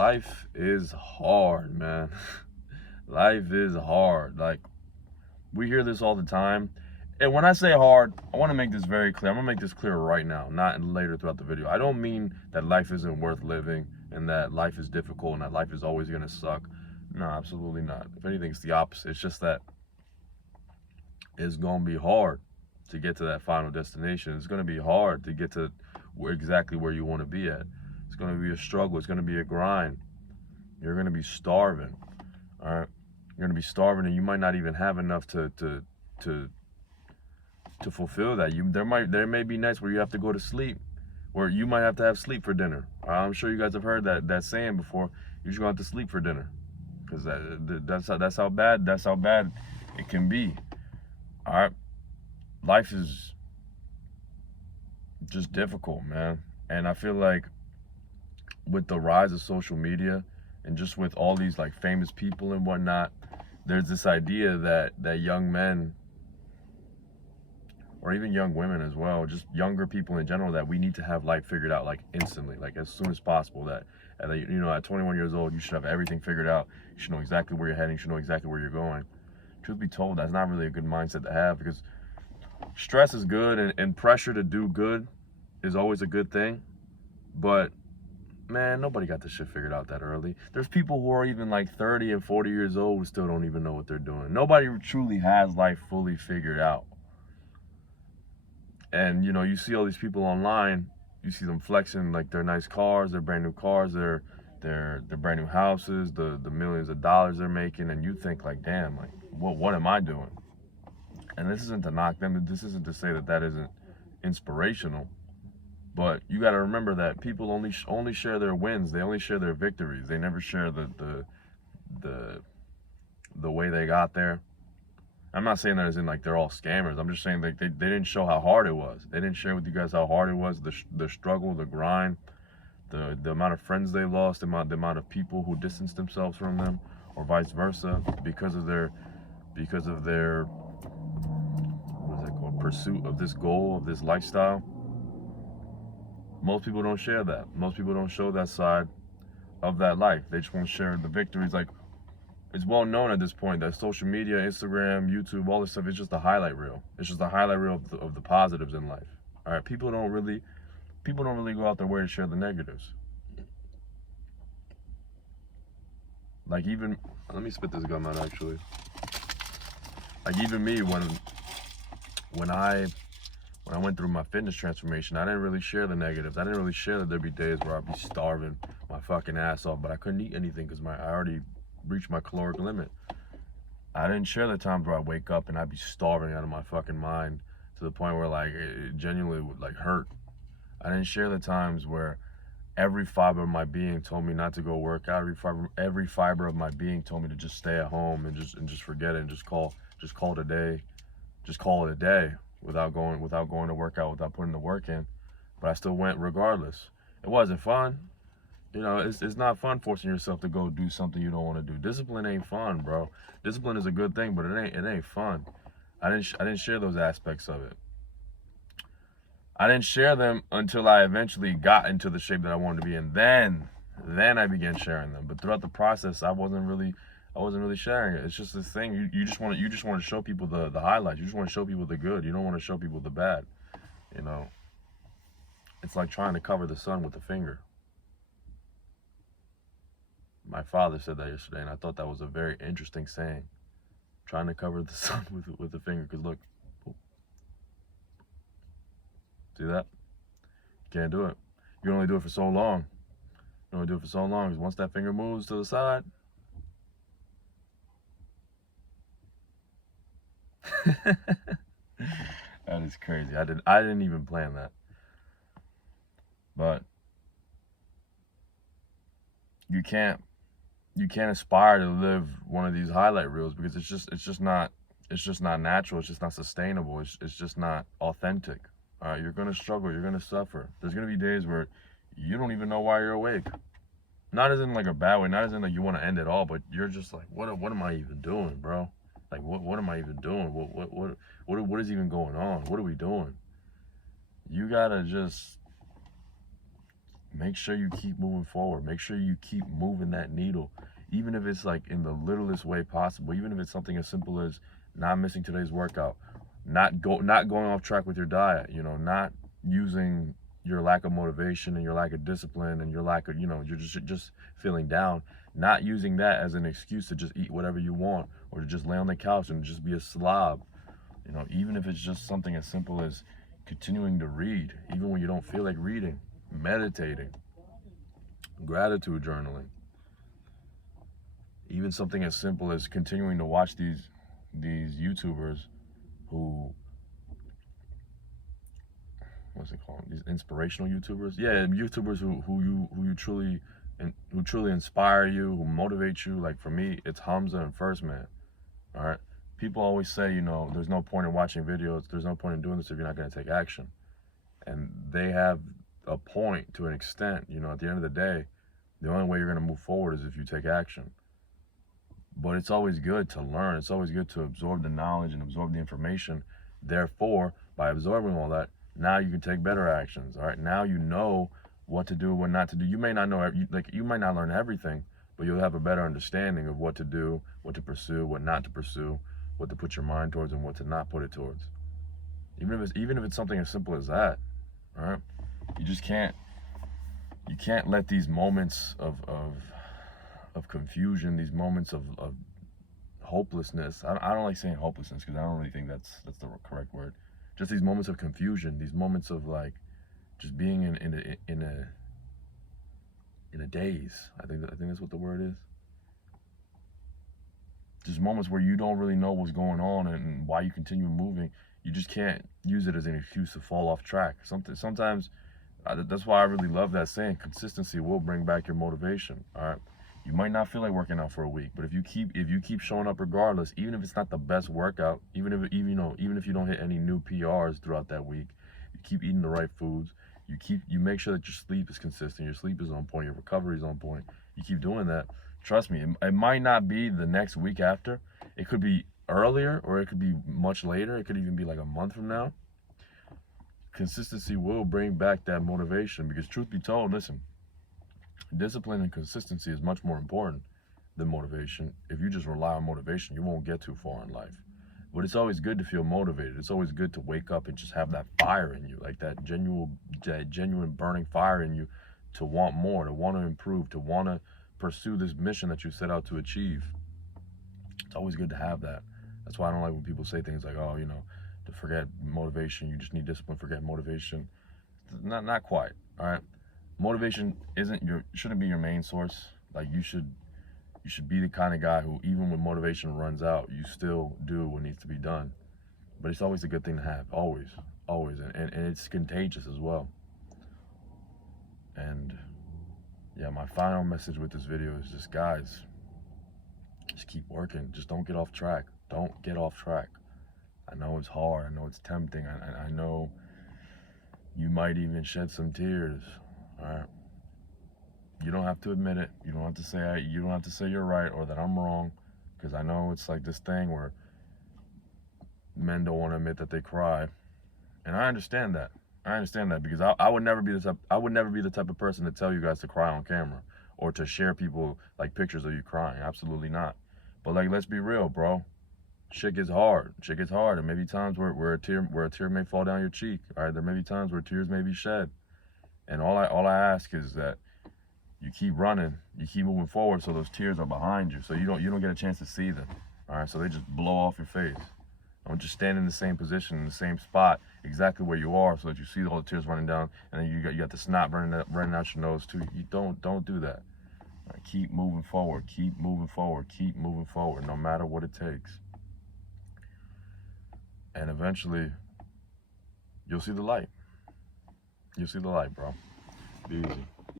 life is hard, man. Life is hard. Like, we hear this all the time. And when I say hard, I want to make this very clear. I'm going to make this clear right now, not later throughout the video. I don't mean that life isn't worth living and that life is difficult and that life is always going to suck. No, absolutely not. If anything, it's the opposite. It's just that it's going to be hard to get to that final destination. It's going to be hard to get to exactly where you want to be at. It's going to be a struggle. It's going to be a grind. You're going to be starving. All right. You're going to be starving, and you might not even have enough to fulfill that. There may be nights where you have to go to sleep, where you might have to have sleep for dinner. I'm sure you guys have heard that saying before. You're just going to have to sleep for dinner, because that's how bad it can be. All right. Life is just difficult, man. And I feel like with the rise of social media and just with all these like famous people and whatnot, there's this idea that young men, or even young women as well, just younger people in general, that we need to have life figured out like instantly, like as soon as possible. That at 21 years old, you should have everything figured out. You should know exactly where you're heading. You should know exactly where you're going. Truth be told, that's not really a good mindset to have, because stress is good and pressure to do good is always a good thing. But man, nobody got this shit figured out that early. There's people who are even like 30 and 40 years old who still don't even know what they're doing. Nobody truly has life fully figured out. And you see all these people online, you see them flexing like their nice cars, their brand new cars, their brand new houses, the millions of dollars they're making, and you think like, damn, like what am I doing? And this isn't to knock them, this isn't to say that isn't inspirational, but you got to remember that people only share their wins. They only share their victories. They never share the way they got there. I'm not saying that as in like they're all scammers. I'm just saying like they didn't show how hard it was. They didn't share with you guys how hard it was, the struggle, the grind, the amount of friends they lost, the amount of people who distanced themselves from them, or vice versa, because of their what is that called, pursuit of this goal, of this lifestyle. Most people don't share that. Most people don't show that side of that life. They just want to share the victories. Like, it's well known at this point that social media, Instagram, YouTube, all this stuff is just a highlight reel. It's just a highlight reel of the positives in life. All right, people don't really go out their way to share the negatives. Like, even, let me spit this gum out actually. Like, even me, when I went through my fitness transformation, I didn't really share the negatives. I didn't really share that there'd be days where I'd be starving my fucking ass off, but I couldn't eat anything because I already reached my caloric limit. I didn't share the times where I wake up and I'd be starving out of my fucking mind to the point where like it genuinely would like hurt. I didn't share the times where every fiber of my being told me not to go work out. Every fiber of my being told me to just stay at home and just forget it and just call it a day. Just call it a day without going to work out, without putting the work in. But I still went regardless. It wasn't fun. It's not fun forcing yourself to go do something you don't want to do. Discipline ain't fun, bro. Discipline is a good thing, but it ain't fun. I didn't share those aspects of it. I didn't share them until I eventually got into the shape that I wanted to be in. Then I began sharing them. But throughout the process, I wasn't really sharing it. It's just this thing. You just want to show people the highlights. You just want to show people the good. You don't want to show people the bad. It's like trying to cover the sun with a finger. My father said that yesterday, and I thought that was a very interesting saying. Trying to cover the sun with a finger, because look, see that? You can't do it. You can only do it for so long. You only do it for so long, because once that finger moves to the side, that is crazy. I didn't even plan that. But you can't aspire to live one of these highlight reels, because it's just not natural. It's just not sustainable. It's just not authentic. All right, you're gonna struggle. You're gonna suffer. There's gonna be days where you don't even know why you're awake. Not as in like a bad way. Not as in like you want to end it all, but you're just like, what am I even doing, bro? Like, what am I even doing? What is even going on? What are we doing? You gotta just make sure you keep moving forward. Make sure you keep moving that needle, even if it's like in the littlest way possible. Even if it's something as simple as not missing today's workout, not going off track with your diet. You know, not using your lack of motivation and your lack of discipline and your lack of, you're just feeling down. Not using that as an excuse to just eat whatever you want or to just lay on the couch and just be a slob. You know, even if it's just something as simple as continuing to read, even when you don't feel like reading, meditating, gratitude journaling, even something as simple as continuing to watch these YouTubers who, what's it called? These inspirational YouTubers. Yeah, YouTubers who truly inspire you, who motivate you. Like for me, it's Hamza and First Man. All right. People always say, there's no point in watching videos. There's no point in doing this if you're not going to take action. And they have a point to an extent. At the end of the day, the only way you're going to move forward is if you take action. But it's always good to learn. It's always good to absorb the knowledge and absorb the information. Therefore, by absorbing all that, now you can take better actions. All right. Now you know what to do, what not to do. You may not know, you might not learn everything, but you'll have a better understanding of what to do, what to pursue, what not to pursue, what to put your mind towards and what to not put it towards. Even if it's something as simple as that, all right? You can't let these moments of confusion, these moments of hopelessness. I don't like saying hopelessness because I don't really think that's the correct word. Just these moments of confusion, these moments of like just being in a daze. I think that's what the word is. Just moments where you don't really know what's going on and why you continue moving. You just can't use it as an excuse to fall off track. Sometimes that's why I really love that saying. Consistency will bring back your motivation. All right. You might not feel like working out for a week, but if you keep showing up regardless, even if it's not the best workout, even if you don't hit any new PRs throughout that week, you keep eating the right foods. You make sure that your sleep is consistent, your sleep is on point, your recovery is on point. You keep doing that. Trust me, it might not be the next week after. It could be earlier or it could be much later. It could even be like a month from now. Consistency will bring back that motivation because truth be told, listen, discipline and consistency is much more important than motivation. If you just rely on motivation, you won't get too far in life. But it's always good to feel motivated. It's always good to wake up and just have that fire in you, like that genuine burning fire in you to want more, to want to improve, to want to pursue this mission that you set out to achieve. It's always good to have that. That's why I don't like when people say things like, oh, to forget motivation, you just need discipline, forget motivation. Not quite, all right? Motivation shouldn't be your main source. Like you should be the kind of guy who, even when motivation runs out, you still do what needs to be done. But it's always a good thing to have, always, and it's contagious as well. And yeah, my final message with this video is just, guys, just keep working. Just don't get off track. Don't get off track. I know it's hard. I know it's tempting. I know you might even shed some tears. All right. You don't have to admit it. You don't have to say you're right or that I'm wrong, because I know it's like this thing where men don't want to admit that they cry, and I understand that. Because I would never be the type of person to tell you guys to cry on camera or to share people like pictures of you crying. Absolutely not. But like, let's be real, bro. Shit gets hard. And maybe times where a tear may fall down your cheek. All right. There may be times where tears may be shed. And all I ask is that you keep running, you keep moving forward, so those tears are behind you, so you don't get a chance to see them. All right. So they just blow off your face. Don't just stand in the same position, in the same spot, exactly where you are, so that you see all the tears running down, and then you got the snot running out your nose too. You don't do that. Right, keep moving forward. Keep moving forward, no matter what it takes. And eventually, you'll see the light. You'll see the light, bro. Be easy.